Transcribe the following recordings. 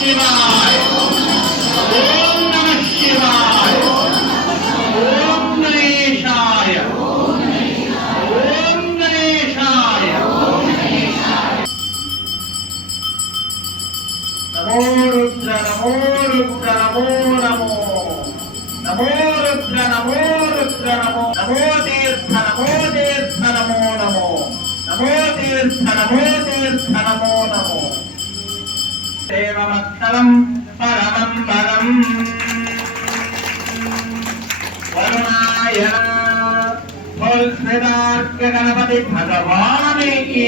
శివాయ ఓం నమః శివాయ ఓం గణేశాయ ఓం గణేశాయ నమో రుద్ర నమో రుద్ర నమో నమో నమో రుద్ర నమో రుద్ర నమో నమో తీర్థ నమో తీర్థ నమో నమో నమో తీర్థ నమో తీర్థ నమో నమో దేవమత్తరం పరమం పరం వరుణాయ బోల్ శ్రీదార్క గణపతి భగవానే కీ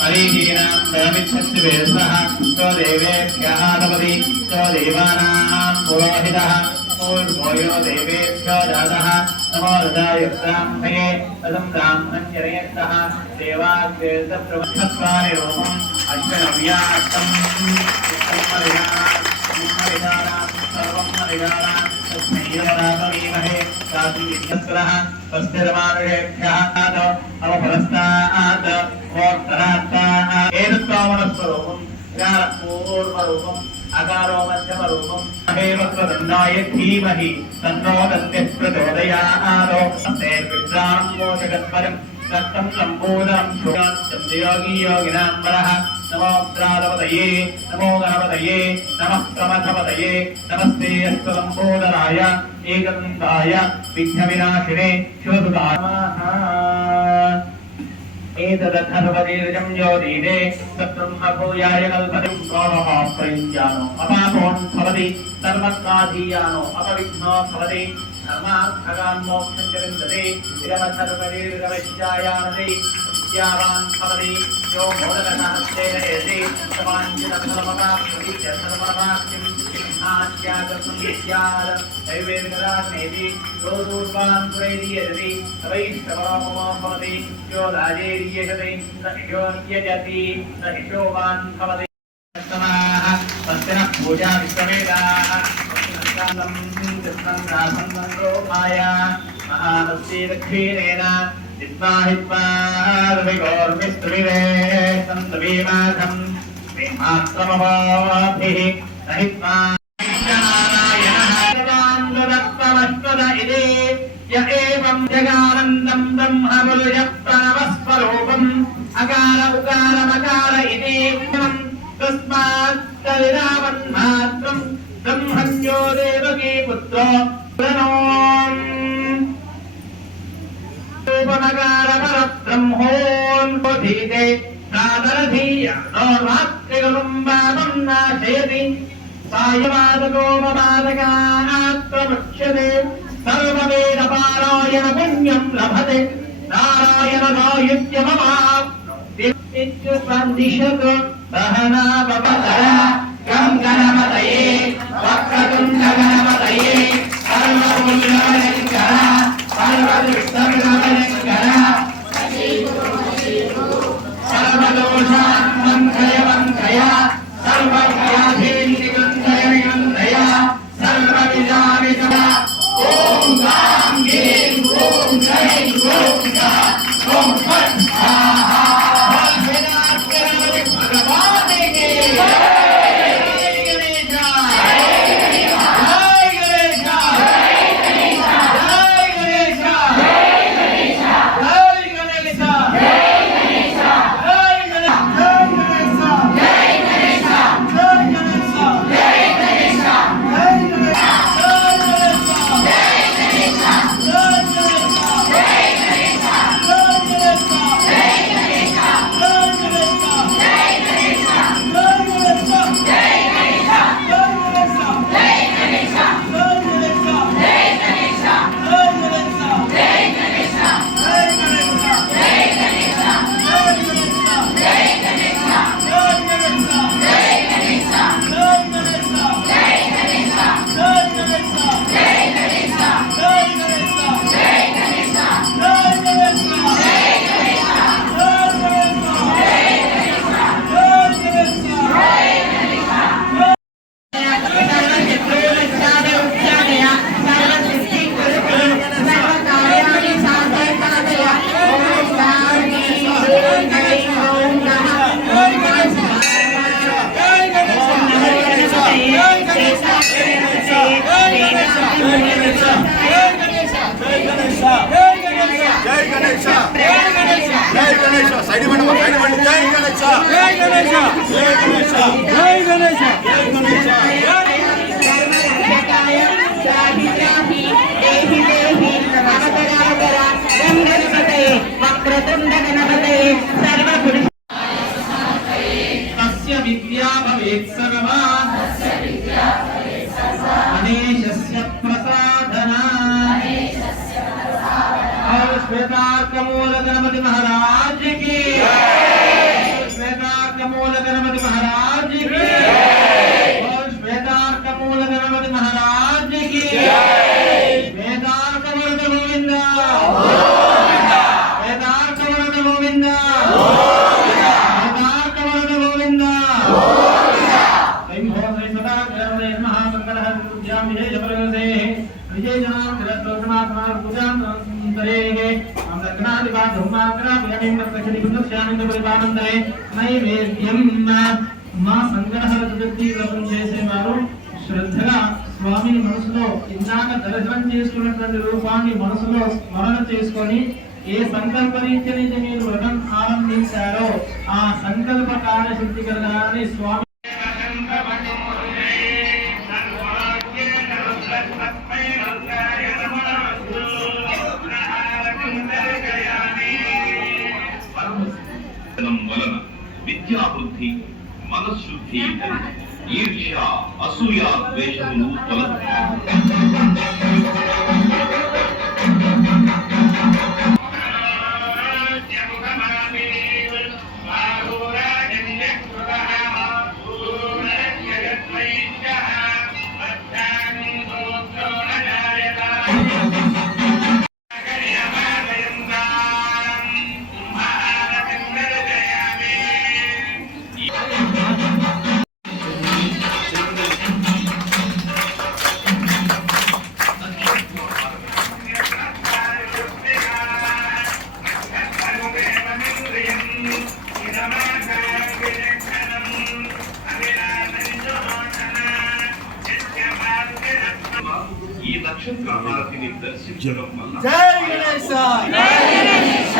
हरिहीनां प्रमिच्छति वेदः तो देवेभ्यः तपति तो देवानां पुरोहितः पूर्वोयो देवेभ्यो दातः नमो रदायुक्ताम्भये तदं ब्राह्मण्यरेयन्तः देवाग्रेतप्रवच्छत्वानि रूपम् अश्वनव्याक्तं सर्वं मरिगाणां तस्मै रामवीमहे काशीविद्यस्वरः तस्थिरमानुषेभ्यः अवफलस्तात् ఏకత్వామనస్వరూపం పూర్వరూపం అకారో మధ్యమరూపం మహేవత్వదండాయ ధీమహి తన్నో దత్తే ప్రచోదయాదో విభ్రాణం మోచకత్వరం రక్తం సంపూర్ణం శుభాంతం యోగి యోగినాంబరః నమో ప్రాణపతయే నమో గణపతయే నమః ప్రమథపతయే నమస్తే అస్తు సంపూర్ణాయ ఏకదంతాయ విఘ్నవినాశినే శివసుతాయ एतदर्थर्वदीर्घं ज्योतिरे सत्ब्रह्मभूयाय कल्पतिं प्रणः प्रयुञ्जानो अपापोन् भवति सर्वत्राधीयानो अपविघ्नो भवति धर्मार्थगान् मोक्षं च विन्दते इदमथर्वदीर्घविश्यायानति विद्यावान् भवति यो मोदकसहस्रेण यति समाञ्चितधर्मप्राप्तिः च धर्मप्राप्तिं सिंहात्यागतं विद्यात् दैवेन्द्राग्नेति यो दूर्वान् प्रैदीयति वैष्णवमो भवति यो राजेर्यजति स यजति स यशोवान् भवति समाः तस्मिन् पूजा विश्ववेदाः कालं कृष्णं रासं मन्त्रोपाय महाहस्तिदक्षिणेन विद्वाहित्वार्विगोर्विस्तुविरे सन्तवीमाधं श्रीमात्रमवाभिः सहित्वा य एवं जगानन्दं ब्रह्ममुरुज प्रणवस्वरूपम् अकार उकारमकार इति तस्मात् तविरावन्मात्रं ब्रह्मण्यो देवकी पुत्रो प्रणोम् रूपमकारपरब्रह्मोन्बोधीते सादरधीयानोर्वात्रिकुटुम्बानं नाशयति सायवादकोमपादकात्प्रमुच्यते सर्ववेदपारायण पुण्यं लभते नारायण नायुज्यमवाप्नित्यस्पन्दिशत सहना भवतः गं गणपतये वक्रतुण्ड गणपतये सर्वपुण्यभयङ्कर सर्वदुष्टविनाशकर सर्वदोषान् वङ्कय वङ्कय सर्वव्याधीन् निगन्धय निगन्धय सर्वविजाविजा ओम गां गिं ओम जय ओम गा ओम फट स्वाहा भगवान के जय జై గణేశ జై గణేశ సైడ్ ఇవ్వండి జై గణేశ జై గణేశ జై గణేశ జై గణేశ జై గణేశ విద్యా భవేత్ సర్వా అనేశస్య ప్రసాదనా श्वेतार्कमूल गणपति महाराज की श्वेतार्कमूल गणपति महाराज की श्वेतार्कमूल गणपति महाराज की श्वेतार्कवरद गोविंद श्वेतार्कवरद गोविंद श्वेतार्कवरद गोविंद विजय जनाम जगतनाथना पूजां तरेगे अंतर्गणादि बाधुमाग्रा विनम्र प्रचलि गुणश्यामिंद परिपालनदरे नैवेद्यं మా సంగ్రహర చతుర్థి వ్రతం చేసేవారు శ్రద్ధగా స్వామిని మనసులో ఇందాక దర్శనం చేసుకున్నటువంటి రూపాన్ని మనసులో స్మరణ చేసుకొని ఏ సంకల్ప రీత్యా మీరు వ్రతం ఆరంభించారో ఆ సంకల్ప కార్యసిద్ధి కలగాలని స్వామి వలన విద్యాబుద్ధి మనశుద్ధి ఈర్ష్య అసూయ ద్వేషములు ఈ నక్షత్ర హారతిని దర్శించడం వల్ల జై గణేశ జై గణేశ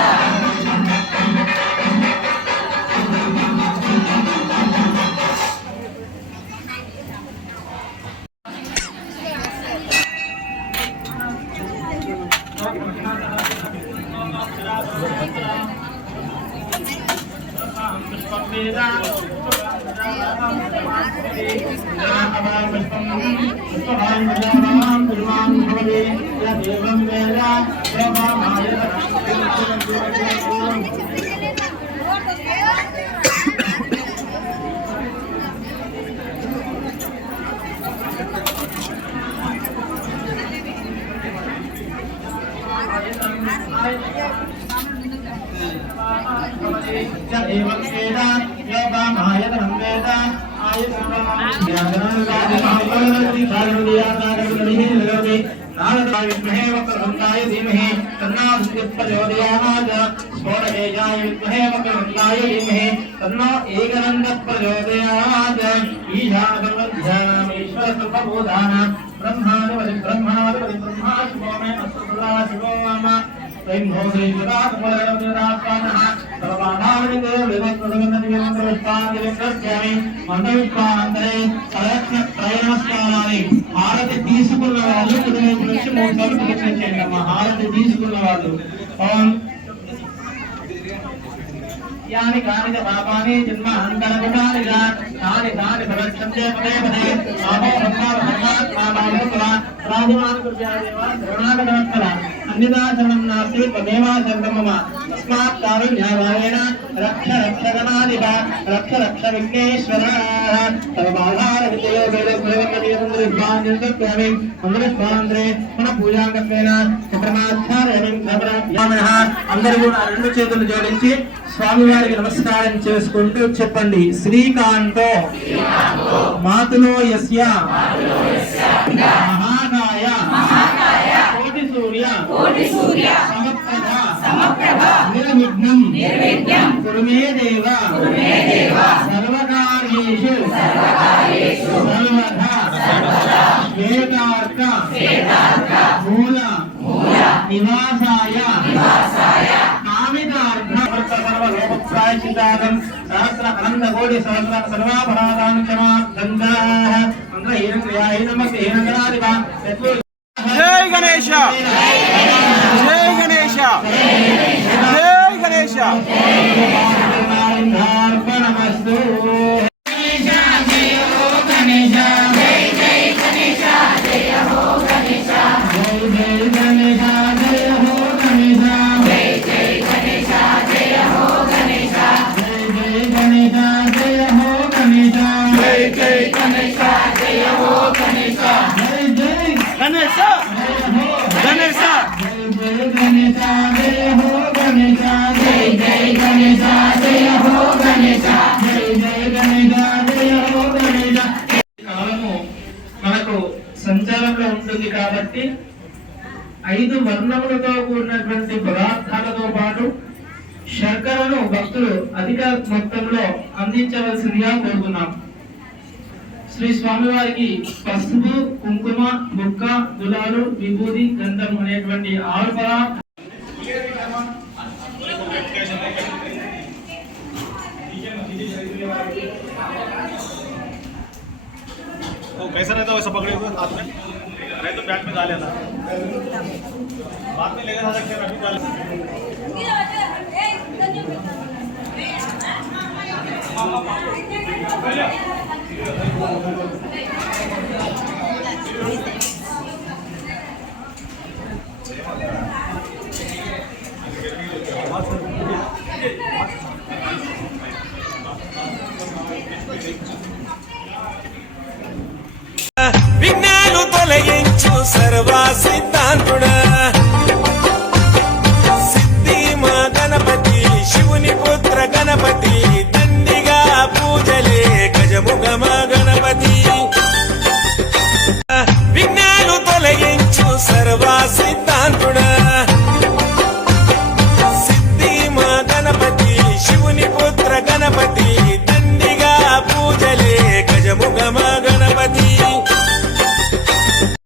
विद्महे वक्रतुण्डाय धीमहि तन्नो प्रचोदयात् स्फोटतेजाय विद्महे वक्रतुण्डाय धीमहि तन्नो एकदन्तः प्रचोदयात् ईशानसर्वध्यानमीश्वर सर्वभूतानां ब्रह्माधिपति ब्रह्मा शिवो मे अस्तुला शिवो मम स्वयं श्री सदात्मनः మండవిష్పాంతరే ప్రయాణస్థానాన్ని హారతి తీసుకున్న వాళ్ళు కుటుంబం నుంచి 3 సార్లు ప్రదక్షించండి అమ్మా. హారతి తీసుకున్న వాళ్ళు యాని కాని పాపాని జన్మ అంతరగతాని తాని తాని ప్రదక్షించే పదే పదే పాపో రాజమాన్ కృత్యాదేవ శరణాగతవత్సల అన్యదాచరణం నాస్తి తమేవా శరణం మమ తస్మాత్ కారుణ్యాభావేన రక్ష రక్షగణాధిప రక్ష రక్ష విఘ్నేశ్వర తవ బాధార విజయో వేదోపయోగమదీయంద్రిభ్యామి మంగళస్వాంధ్రే మన పూజాంగత్వేన చక్రమాధ్యారయం ఘబరయామః. అందరూ కూడా రెండు చేతులు జోడించి స్వామివారికి నమస్కారం చేసుకుంటూ చెప్పండి. శ్రీకాంతో మాతులో యస్య మహాకాయ కోటి సూర్య సమప్రభ నిర్విఘ్నం కురు మే దేవ సర్వకార్యేషు సర్వదా శ్వేతార్క మూల నివాసాయ కామితార్థ సర్వ లోకప్రాయశ్చితాదం సహస్ర అనంత కోటి సహస్ర సర్వాపరాధాన్ క్షమార్థంగా మంత్ర హీన నమస్తే హీనగణాధిపా జై గణేశ జై గణేశ జై గణేశ నమస్తు గణేశ గణేశ కాలము మనకు సంచారంలో ఉంటుంది కాబట్టి 5 వర్ణములతో కూడినటువంటి పదార్థాలతో పాటు శర్కరను భక్తులు అధిక మొత్తంలో అందించవలసిందిగా కోరుతున్నాం. శ్రీ స్వామివారికి పసుపు, కుంకుమ, బుక్క, గులాలు, విభూది, గంధం అనేటువంటి 6 పదార్థాలు कैसा रहता है वैसा पकड़े हुए हाथ में नहीं तो बैट में डाल लेना बाद में लेकर आ सकते हैं अभी डाल విఘ్నాలు తొలగించు సర్వసిద్ధ